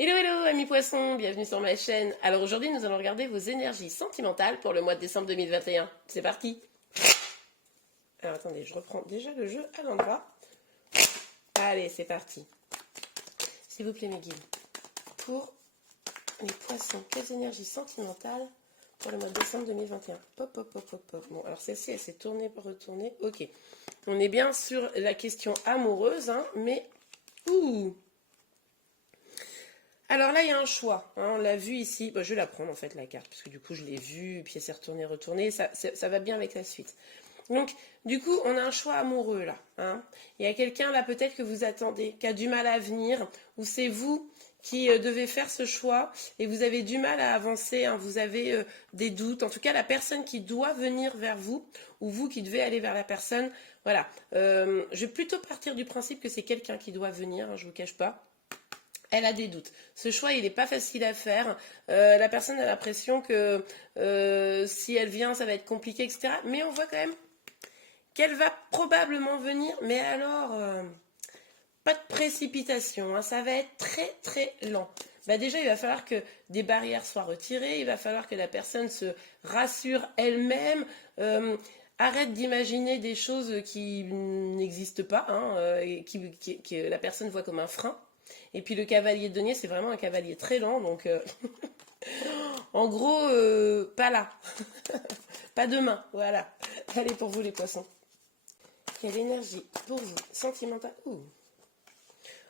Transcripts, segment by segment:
Hello hello amis poissons, bienvenue sur ma chaîne. Alors aujourd'hui nous allons regarder vos énergies sentimentales pour le mois de décembre 2021. C'est parti. Alors attendez, je reprends déjà le jeu à l'endroit. Allez, c'est parti. S'il vous plaît mes guides, pour les poissons, quelles énergies sentimentales pour le mois de décembre 2021? Pop, pop, pop, pop, pop. Bon, alors celle-ci elle s'est tournée pour retourner. Ok, on est bien sur la question amoureuse, hein, mais... Ouh. Alors là, il y a un choix, hein, on l'a vu ici. Bon, je vais la prendre en fait, la carte, parce que du coup, je l'ai vue, puis elle s'est retournée, ça va bien avec la suite. Donc, du coup, on a un choix amoureux là. Hein. Il y a quelqu'un là peut-être que vous attendez, qui a du mal à venir, ou c'est vous qui devez faire ce choix et vous avez du mal à avancer, hein, vous avez des doutes. En tout cas, la personne qui doit venir vers vous, ou vous qui devez aller vers la personne, voilà. Je vais plutôt partir du principe que c'est quelqu'un qui doit venir, hein, je ne vous cache pas. Elle a des doutes. Ce choix, il n'est pas facile à faire. La personne a l'impression que si elle vient, ça va être compliqué, etc. Mais on voit quand même qu'elle va probablement venir. Mais alors, pas de précipitation. Hein, ça va être très très lent. Bah déjà, il va falloir que des barrières soient retirées. Il va falloir que la personne se rassure elle-même. Arrête d'imaginer des choses qui n'existent pas, hein, et que la personne voit comme un frein. Et puis le cavalier de denier, c'est vraiment un cavalier très lent, donc en gros, pas là. Pas demain, voilà. Allez pour vous les poissons. Quelle énergie pour vous, sentimentale. Ouh.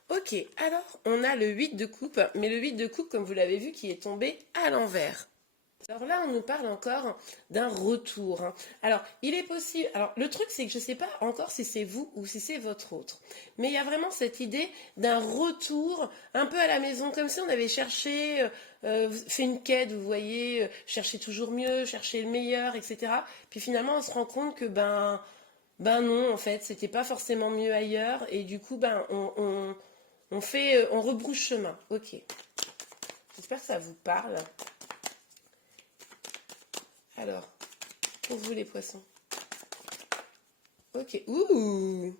Ok, alors on a le 8 de coupe, mais le 8 de coupe, comme vous l'avez vu, qui est tombé à l'envers. Alors là, on nous parle encore d'un retour. Hein. Alors, il est possible... Alors, le truc, c'est que je ne sais pas encore si c'est vous ou si c'est votre autre. Mais il y a vraiment cette idée d'un retour un peu à la maison, comme si on avait cherché, fait une quête, vous voyez, chercher toujours mieux, chercher le meilleur, etc. Puis finalement, on se rend compte que, ben non, en fait, c'était pas forcément mieux ailleurs. Et du coup, on rebrousse chemin. Ok. J'espère que ça vous parle. Alors, pour vous les poissons. Ok, ouh.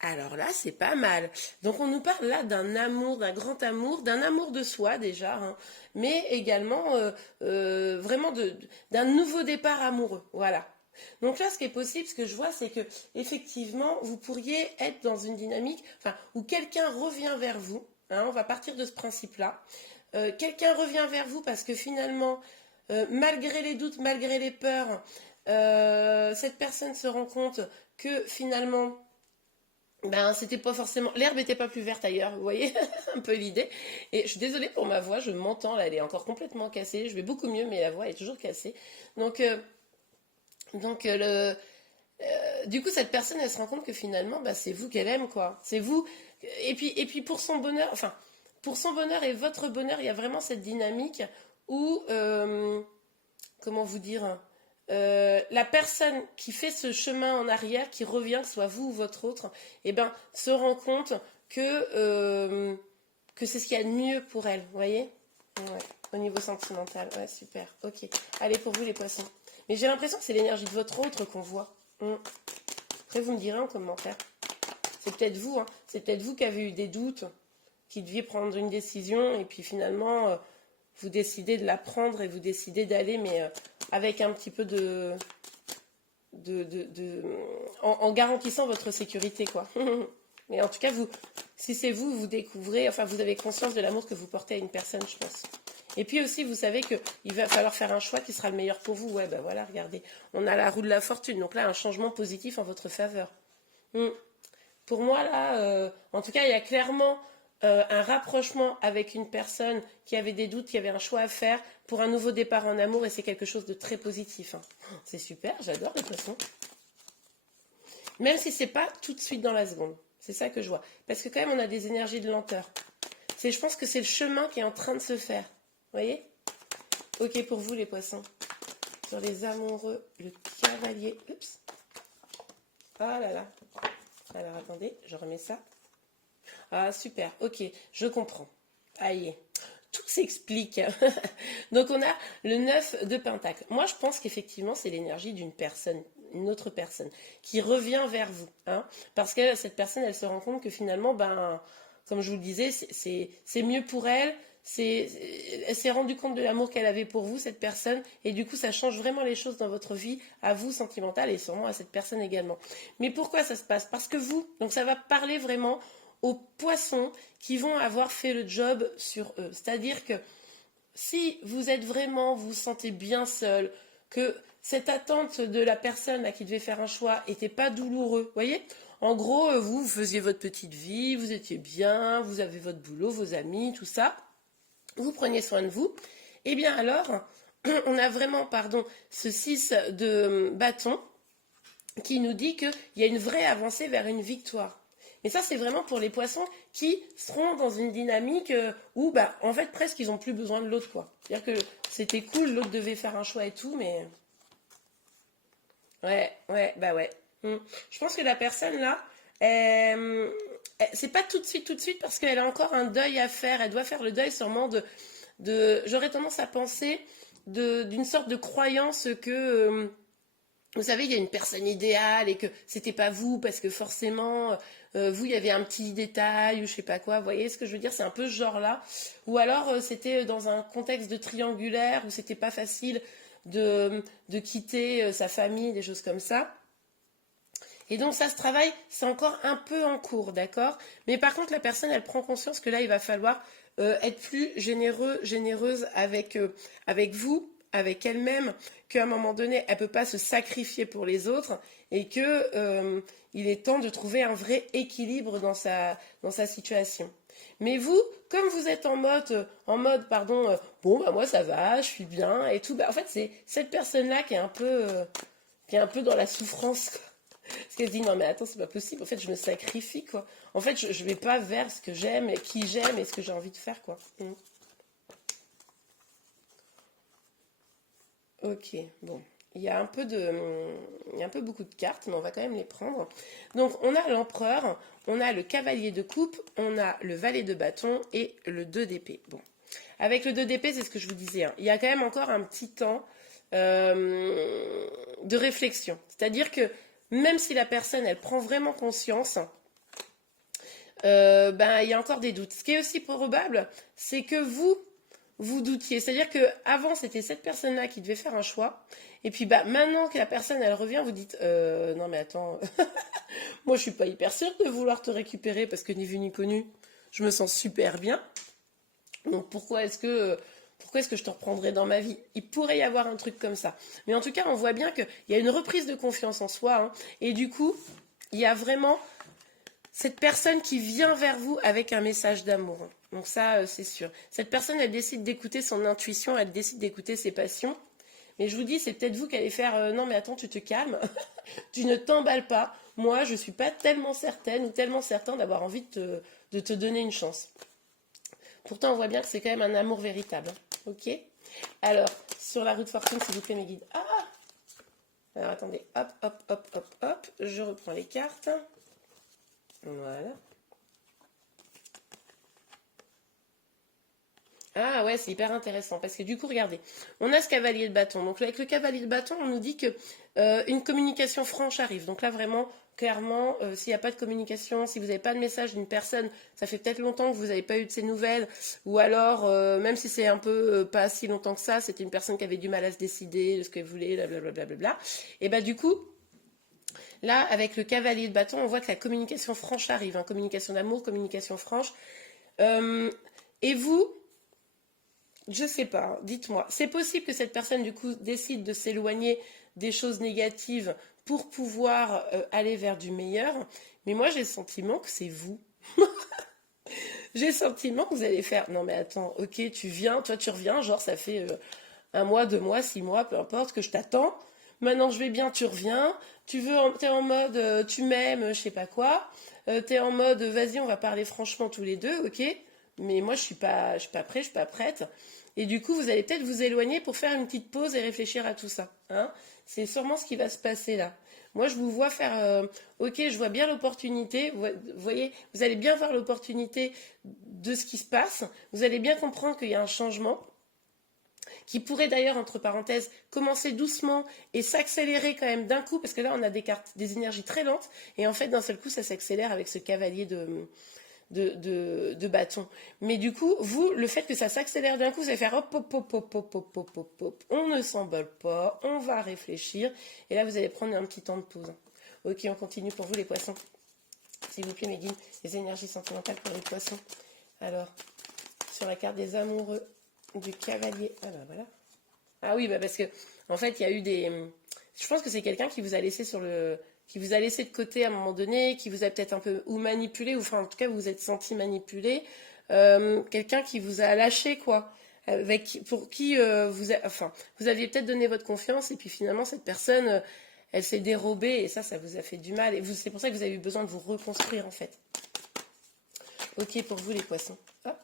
Alors là, c'est pas mal. Donc on nous parle là d'un amour, d'un grand amour, d'un amour de soi déjà, hein, mais également vraiment d'un nouveau départ amoureux. Voilà. Donc là, ce qui est possible, ce que je vois, c'est que effectivement, vous pourriez être dans une dynamique, enfin, où quelqu'un revient vers vous. Hein, on va partir de ce principe-là. Quelqu'un revient vers vous parce que finalement, malgré les doutes, malgré les peurs, cette personne se rend compte que finalement, ben, c'était pas forcément. L'herbe n'était pas plus verte ailleurs, vous voyez un peu l'idée. Et je suis désolée pour ma voix, je m'entends, là, elle est encore complètement cassée. Je vais beaucoup mieux, mais la voix est toujours cassée. Donc, du coup, cette personne, elle se rend compte que finalement, bah, c'est vous qu'elle aime, quoi. C'est vous. Et puis pour son bonheur, enfin, pour son bonheur et votre bonheur, il y a vraiment cette dynamique où, comment vous dire, la personne qui fait ce chemin en arrière, qui revient, que ce soit vous ou votre autre, eh ben, se rend compte que c'est ce qu'il y a de mieux pour elle, vous voyez? Ouais, au niveau sentimental, ouais, super, ok. Allez, pour vous les poissons. Mais j'ai l'impression que c'est l'énergie de votre autre qu'on voit. Après, vous me direz en commentaire. C'est peut-être vous, hein. C'est peut-être vous qui avez eu des doutes, qui deviez prendre une décision, et puis finalement, vous décidez de la prendre et vous décidez d'aller, mais avec un petit peu en garantissant votre sécurité, quoi. Mais en tout cas, si c'est vous, vous découvrez, enfin, vous avez conscience de l'amour que vous portez à une personne, je pense. Et puis aussi, vous savez qu'il va falloir faire un choix qui sera le meilleur pour vous. Ouais, ben voilà, regardez. On a la roue de la fortune. Donc là, un changement positif en votre faveur. Pour moi, là, en tout cas, il y a clairement un rapprochement avec une personne qui avait des doutes, qui avait un choix à faire pour un nouveau départ en amour. Et c'est quelque chose de très positif. Hein. C'est super, j'adore les poissons. Même si c'est pas tout de suite dans la seconde. C'est ça que je vois. Parce que quand même, on a des énergies de lenteur. Je pense que c'est le chemin qui est en train de se faire. Vous voyez? Ok pour vous les poissons. Sur les amoureux, le cavalier. Oups. Ah là là. Alors attendez, je remets ça. Ah super, ok, je comprends. Aïe. Tout s'explique. Donc on a le 9 de Pentacle. Moi je pense qu'effectivement c'est l'énergie d'une personne, une autre personne, qui revient vers vous. Hein, parce que cette personne, elle se rend compte que finalement, comme je vous le disais, c'est mieux pour elle. Elle s'est rendue compte de l'amour qu'elle avait pour vous, cette personne, et du coup, ça change vraiment les choses dans votre vie, à vous, sentimentale, et sûrement à cette personne également. Mais pourquoi ça se passe? Parce que vous, donc ça va parler vraiment aux poissons qui vont avoir fait le job sur eux. C'est-à-dire que si vous êtes vraiment, vous vous sentez bien seul, que cette attente de la personne à qui devait faire un choix n'était pas douloureux, voyez? En gros, vous faisiez votre petite vie, vous étiez bien, vous avez votre boulot, vos amis, tout ça, vous preniez soin de vous, et bien alors, on a vraiment, pardon, ce 6 de bâton qui nous dit qu'il y a une vraie avancée vers une victoire. Et ça, c'est vraiment pour les poissons qui seront dans une dynamique où, bah, en fait, presque, ils n'ont plus besoin de l'autre, quoi. C'est-à-dire que c'était cool, l'autre devait faire un choix et tout, mais... Ouais, bah ouais. Je pense que la personne, là, c'est pas tout de suite, parce qu'elle a encore un deuil à faire. Elle doit faire le deuil sûrement j'aurais tendance à penser d'une sorte de croyance que... vous savez, il y a une personne idéale et que c'était pas vous parce que forcément, vous, il y avait un petit détail ou je sais pas quoi. Vous voyez ce que je veux dire? C'est un peu ce genre-là. Ou alors, c'était dans un contexte de triangulaire où c'était pas facile de quitter sa famille, des choses comme ça. Et donc ça se travaille, c'est encore un peu en cours, d'accord? Mais par contre, la personne, elle prend conscience que là, il va falloir être plus généreuse avec vous, avec elle-même, qu'à un moment donné, elle ne peut pas se sacrifier pour les autres et que il est temps de trouver un vrai équilibre dans sa situation. Mais vous, comme vous êtes pardon, bon, bah moi ça va, je suis bien et tout, bah en fait, c'est cette personne-là qui est un peu dans la souffrance, quoi. Parce qu'elle se dit, non mais attends, c'est pas possible, en fait, je me sacrifie, quoi. En fait, je vais pas vers ce que j'aime, et qui j'aime et ce que j'ai envie de faire, quoi. Ok, bon. Il y a un peu beaucoup de cartes, mais on va quand même les prendre. Donc, on a l'empereur, on a le cavalier de coupe, on a le valet de bâton et le 2 d'épée. Bon. Avec le 2 d'épée, c'est ce que je vous disais, hein. Il y a quand même encore un petit temps de réflexion. C'est-à-dire que même si la personne, elle prend vraiment conscience, ben, il y a encore des doutes. Ce qui est aussi probable, c'est que vous doutiez. C'est-à-dire que avant c'était cette personne-là qui devait faire un choix. Et puis bah, maintenant que la personne, elle revient, vous dites, non mais attends, moi je suis pas hyper sûre de vouloir te récupérer parce que ni vu ni connu, je me sens super bien. Donc pourquoi est-ce que je te reprendrais dans ma vie? Il pourrait y avoir un truc comme ça. Mais en tout cas, on voit bien qu'il y a une reprise de confiance en soi, hein. Et du coup, il y a vraiment cette personne qui vient vers vous avec un message d'amour. Donc ça, c'est sûr. Cette personne, elle décide d'écouter son intuition, elle décide d'écouter ses passions. Mais je vous dis, c'est peut-être vous qui allez faire non mais attends, tu te calmes, tu ne t'emballes pas. Moi, je ne suis pas tellement certaine ou tellement certain d'avoir envie de te donner une chance. Pourtant, on voit bien que c'est quand même un amour véritable. Ok? Alors, sur la route fortune, s'il vous plaît, mes guides. Ah! Alors, attendez. Hop, hop, hop, hop, hop. Je reprends les cartes. Voilà. Ah ouais, c'est hyper intéressant parce que du coup, regardez, on a ce cavalier de bâton. Donc avec le cavalier de bâton, on nous dit que une communication franche arrive. Donc là, vraiment, clairement, s'il n'y a pas de communication, si vous n'avez pas de message d'une personne, ça fait peut-être longtemps que vous n'avez pas eu de ses nouvelles, ou alors, même si c'est un peu pas si longtemps que ça, c'était une personne qui avait du mal à se décider de ce qu'elle voulait, blablabla. Et bah du coup, là, avec le cavalier de bâton, on voit que la communication franche arrive. Hein, communication d'amour, communication franche. Et vous, je sais pas, dites-moi. C'est possible que cette personne, du coup, décide de s'éloigner des choses négatives pour pouvoir aller vers du meilleur. Mais moi, j'ai le sentiment que c'est vous. J'ai le sentiment que vous allez faire. Non, mais attends, ok, tu viens, toi, tu reviens. Genre, ça fait un mois, 2 mois, 6 mois, peu importe, que je t'attends. Maintenant, je vais bien, tu reviens. T'es en mode, tu m'aimes, je sais pas quoi. T'es en mode, vas-y, on va parler franchement tous les deux, ok. Mais moi, je suis pas prêt, je suis pas prête. Et du coup, vous allez peut-être vous éloigner pour faire une petite pause et réfléchir à tout ça. Hein, c'est sûrement ce qui va se passer là. Moi, je vous vois faire, ok, je vois bien l'opportunité. Vous voyez, vous allez bien voir l'opportunité de ce qui se passe. Vous allez bien comprendre qu'il y a un changement qui pourrait d'ailleurs, entre parenthèses, commencer doucement et s'accélérer quand même d'un coup, parce que là, on a des cartes, des énergies très lentes, et en fait, d'un seul coup, ça s'accélère avec ce cavalier de bâton. Mais du coup, vous, le fait que ça s'accélère d'un coup, vous allez faire hop, hop, hop, hop, hop, hop, hop, hop, hop. On ne s'emballe pas, on va réfléchir. Et là, vous allez prendre un petit temps de pause. Ok, on continue pour vous les poissons. S'il vous plaît, mes guides, les énergies sentimentales pour les poissons. Alors, sur la carte des amoureux du cavalier. Ah bah voilà. Ah oui, bah parce que en fait, il y a eu des. Je pense que c'est quelqu'un qui vous a laissé qui vous a laissé de côté à un moment donné, qui vous a peut-être un peu ou manipulé, ou enfin en tout cas vous vous êtes senti manipulé. Quelqu'un qui vous a lâché quoi. Pour qui enfin, vous aviez peut-être donné votre confiance et puis finalement cette personne, elle s'est dérobée et ça vous a fait du mal. Et c'est pour ça que vous avez eu besoin de vous reconstruire en fait. Ok pour vous les poissons. Hop.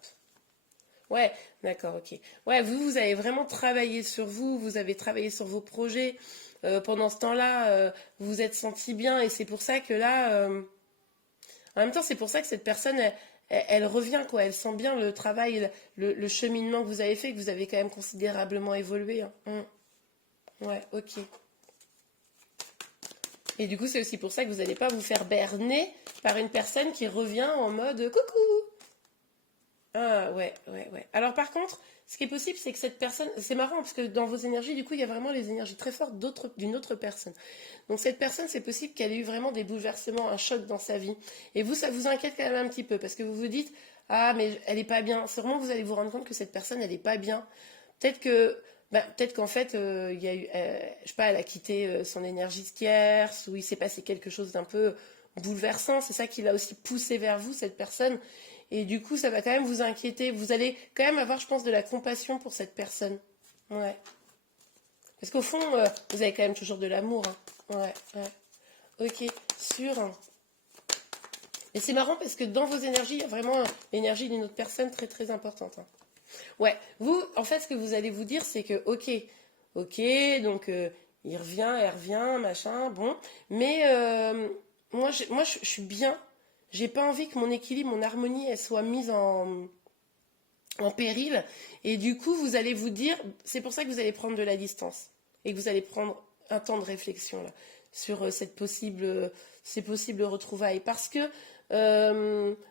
Ouais, d'accord, ok. Ouais, vous avez vraiment travaillé sur vous, vous avez travaillé sur vos projets. Pendant ce temps-là, vous vous êtes senti bien et c'est pour ça que là, en même temps, c'est pour ça que cette personne, elle revient, quoi. Elle sent bien le travail, le cheminement que vous avez fait, que vous avez quand même considérablement évolué, hein. Ouais, ok. Et du coup, c'est aussi pour ça que vous n'allez pas vous faire berner par une personne qui revient en mode coucou. Ah ouais, ouais, ouais. Alors par contre, ce qui est possible, c'est que cette personne, c'est marrant parce que dans vos énergies, du coup, il y a vraiment les énergies très fortes d'une autre personne. Donc cette personne, c'est possible qu'elle ait eu vraiment des bouleversements, un choc dans sa vie. Et vous, ça vous inquiète quand même un petit peu parce que vous vous dites, ah mais elle est pas bien. C'est vraiment vous allez vous rendre compte que cette personne, elle est pas bien. Peut-être que, peut-être qu'en fait, il y a eu, je sais pas, elle a quitté son énergie scarce ou il s'est passé quelque chose d'un peu bouleversant. C'est ça qui l'a aussi poussé vers vous, cette personne. Et du coup, ça va quand même vous inquiéter. Vous allez quand même avoir, je pense, de la compassion pour cette personne. Ouais. Parce qu'au fond, vous avez quand même toujours de l'amour, hein. Ouais, ouais. Ok, sûr. Et c'est marrant parce que dans vos énergies, il y a vraiment l'énergie d'une autre personne très très importante, hein. Ouais, vous, en fait, ce que vous allez vous dire, c'est que, ok, donc il revient, elle revient, machin, bon, mais je suis bien. J'ai pas envie que mon équilibre, mon harmonie, elle soit mise en péril. Et du coup, vous allez vous dire, c'est pour ça que vous allez prendre de la distance et que vous allez prendre un temps de réflexion là sur ces possibles retrouvailles. Parce que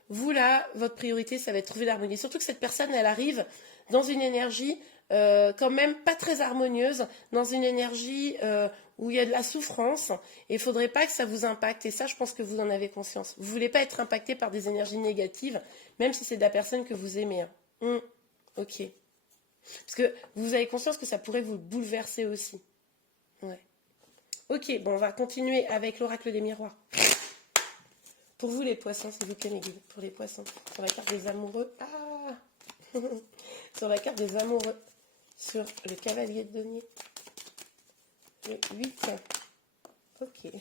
vous là, votre priorité, ça va être trouver l'harmonie. Surtout que cette personne, elle arrive dans une énergie quand même pas très harmonieuse, dans une énergie où il y a de la souffrance, et il ne faudrait pas que ça vous impacte. Et ça, je pense que vous en avez conscience. Vous ne voulez pas être impacté par des énergies négatives, même si c'est de la personne que vous aimez, hein. Ok. Parce que vous avez conscience que ça pourrait vous bouleverser aussi. Ouais. Ok, bon, on va continuer avec l'oracle des miroirs. Pour vous, les poissons, s'il vous plaît, mes guides, pour les poissons. Sur la carte des amoureux. Ah sur la carte des amoureux. Sur le cavalier de denier. Le 8. Ok.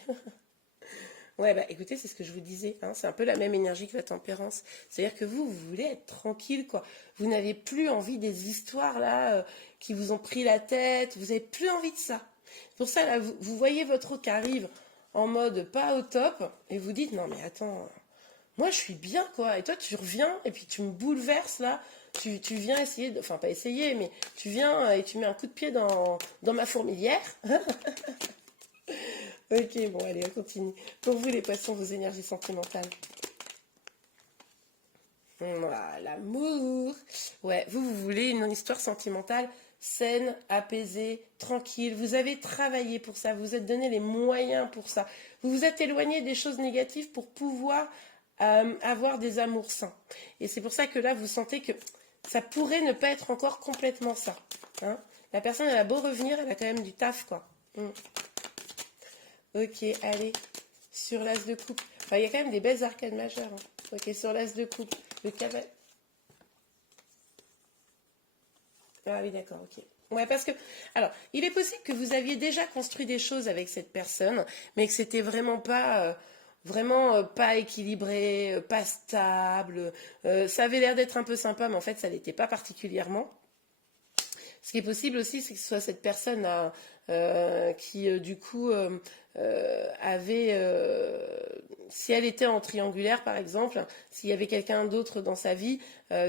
Ouais, bah écoutez, c'est ce que je vous disais, hein, c'est un peu la même énergie que la tempérance. C'est-à-dire que vous voulez être tranquille, quoi. Vous n'avez plus envie des histoires, là, qui vous ont pris la tête. Vous n'avez plus envie de ça. Pour ça, là, vous voyez votre eau qui arrive en mode pas au top, et vous dites, non mais attends, moi je suis bien, quoi. Et toi, tu reviens, et puis tu me bouleverses, là. Tu viens essayer, enfin pas essayer, mais tu viens et tu mets un coup de pied dans ma fourmilière. Ok, bon, allez, on continue. Pour vous, les poissons, vos énergies sentimentales. L'amour. Ouais, vous voulez une histoire sentimentale saine, apaisée, tranquille. Vous avez travaillé pour ça, vous vous êtes donné les moyens pour ça. Vous vous êtes éloigné des choses négatives pour pouvoir avoir des amours sains. Et c'est pour ça que là, vous sentez que ça pourrait ne pas être encore complètement ça, hein. La personne, elle a beau revenir, elle a quand même du taf, quoi. Ok, allez, sur l'as de coupe. Enfin, il y a quand même des belles arcades majeures, hein. Ok, sur l'as de coupe. Le cavalier. Ah oui, d'accord, ok. Ouais, parce que, alors, il est possible que vous aviez déjà construit des choses avec cette personne, mais que c'était vraiment pas équilibré, pas stable. Ça avait l'air d'être un peu sympa, mais en fait, ça l'était pas particulièrement. Ce qui est possible aussi, c'est que ce soit cette personne qui, du coup, avait, si elle était en triangulaire, par exemple, s'il y avait quelqu'un d'autre dans sa vie,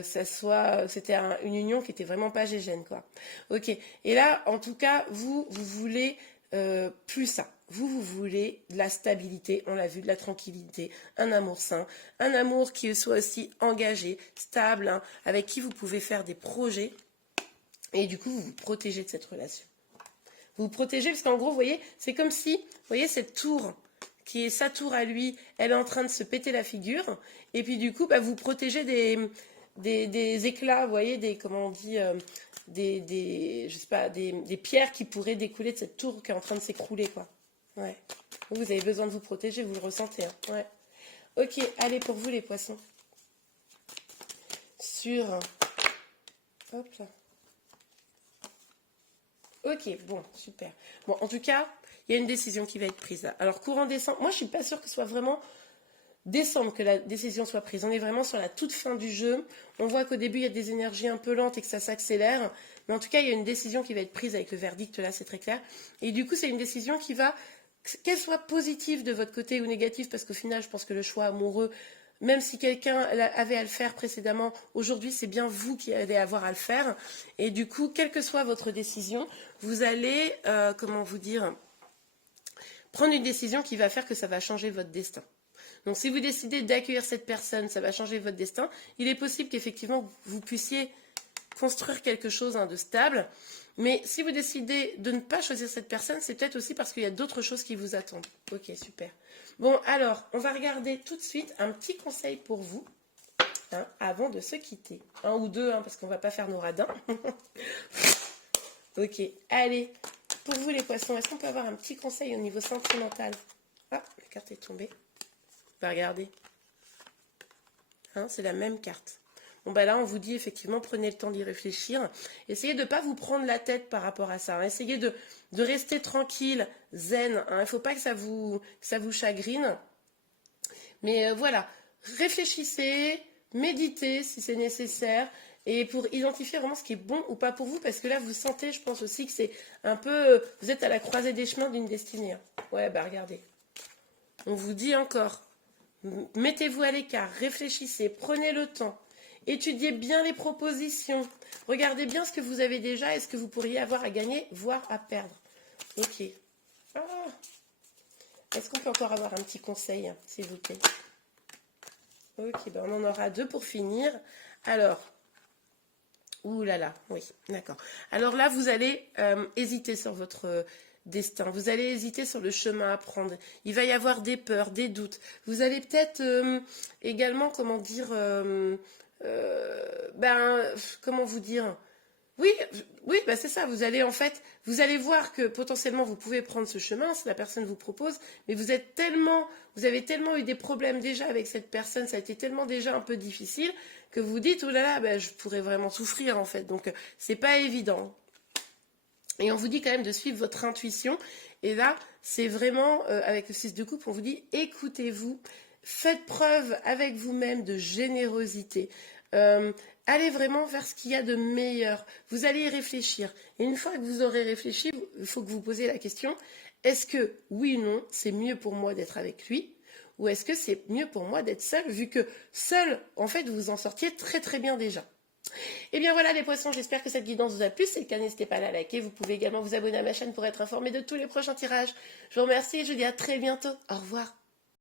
c'était une union qui était vraiment pas gégène, quoi. Ok. Et là, en tout cas, vous voulez plus ça. Vous voulez de la stabilité, on l'a vu, de la tranquillité, un amour sain, un amour qui soit aussi engagé, stable, hein, avec qui vous pouvez faire des projets. Et du coup, vous vous protégez de cette relation. Vous vous protégez parce qu'en gros, vous voyez, c'est comme si, vous voyez, cette tour, qui est sa tour à lui, elle est en train de se péter la figure. Et puis du coup, bah, vous protégez des éclats, vous voyez, comment on dit, je sais pas, des pierres qui pourraient découler de cette tour qui est en train de s'écrouler, quoi. Ouais. Vous avez besoin de vous protéger, vous le ressentez, hein. Ouais. Ok, allez, pour vous les poissons. Hop là. Ok, bon, super. Bon, en tout cas, il y a une décision qui va être prise là. Alors, courant décembre, moi je suis pas sûre que ce soit vraiment décembre que la décision soit prise. On est vraiment sur la toute fin du jeu. On voit qu'au début, il y a des énergies un peu lentes et que ça s'accélère. Mais en tout cas, il y a une décision qui va être prise avec le verdict là, c'est très clair. Et du coup, c'est une décision qui va, qu'elle soit positive de votre côté ou négative, parce qu'au final, je pense que le choix amoureux, même si quelqu'un avait à le faire précédemment, aujourd'hui, c'est bien vous qui allez avoir à le faire. Et du coup, quelle que soit votre décision, vous allez, comment vous dire, prendre une décision qui va faire que ça va changer votre destin. Donc, si vous décidez d'accueillir cette personne, ça va changer votre destin. Il est possible qu'effectivement, vous puissiez construire quelque chose de stable. Mais si vous décidez de ne pas choisir cette personne, c'est peut-être aussi parce qu'il y a d'autres choses qui vous attendent. Ok, super. Bon, alors, on va regarder tout de suite un petit conseil pour vous, hein, avant de se quitter. Un ou deux, hein, parce qu'on ne va pas faire nos radins. Ok, allez. Pour vous les poissons, est-ce qu'on peut avoir un petit conseil au niveau sentimental? Ah, la carte est tombée. On va regarder. Hein, c'est la même carte. Bon, bah là, on vous dit effectivement, prenez le temps d'y réfléchir. Essayez de ne pas vous prendre la tête par rapport à ça. Hein. Essayez de rester tranquille, zen. Hein. Il ne faut pas que ça vous chagrine. Mais voilà, réfléchissez, méditez si c'est nécessaire. Et pour identifier vraiment ce qui est bon ou pas pour vous, parce que là, vous sentez, je pense aussi que c'est un peu... vous êtes à la croisée des chemins d'une destinée. Hein. Ouais, bah regardez. On vous dit encore, mettez-vous à l'écart, réfléchissez, prenez le temps. Étudiez bien les propositions. Regardez bien ce que vous avez déjà et ce que vous pourriez avoir à gagner, voire à perdre. Ok. Ah. Est-ce qu'on peut encore avoir un petit conseil, s'il vous plaît? Ok, ben on en aura deux pour finir. Alors, ouh là là, oui, d'accord. Alors là, vous allez hésiter sur votre destin. Vous allez hésiter sur le chemin à prendre. Il va y avoir des peurs, des doutes. Vous allez peut-être également, comment dire... comment vous dire? Oui, bah c'est ça. Vous allez voir que potentiellement vous pouvez prendre ce chemin si la personne vous propose, mais vous avez tellement eu des problèmes déjà avec cette personne, ça a été tellement déjà un peu difficile que vous vous dites oh là là, bah, je pourrais vraiment souffrir en fait. Donc c'est pas évident. Et on vous dit quand même de suivre votre intuition. Et là, c'est vraiment avec le 6 de coupe, on vous dit écoutez-vous. Faites preuve avec vous-même de générosité. Allez vraiment vers ce qu'il y a de meilleur. Vous allez y réfléchir. Et une fois que vous aurez réfléchi, il faut que vous posiez la question, est-ce que, oui ou non, c'est mieux pour moi d'être avec lui? Ou est-ce que c'est mieux pour moi d'être seule, vu que seule, en fait, vous en sortiez très très bien déjà? Et bien voilà les poissons, j'espère que cette guidance vous a plu. Si c'est le cas, n'hésitez pas à la liker. Vous pouvez également vous abonner à ma chaîne pour être informé de tous les prochains tirages. Je vous remercie et je vous dis à très bientôt. Au revoir.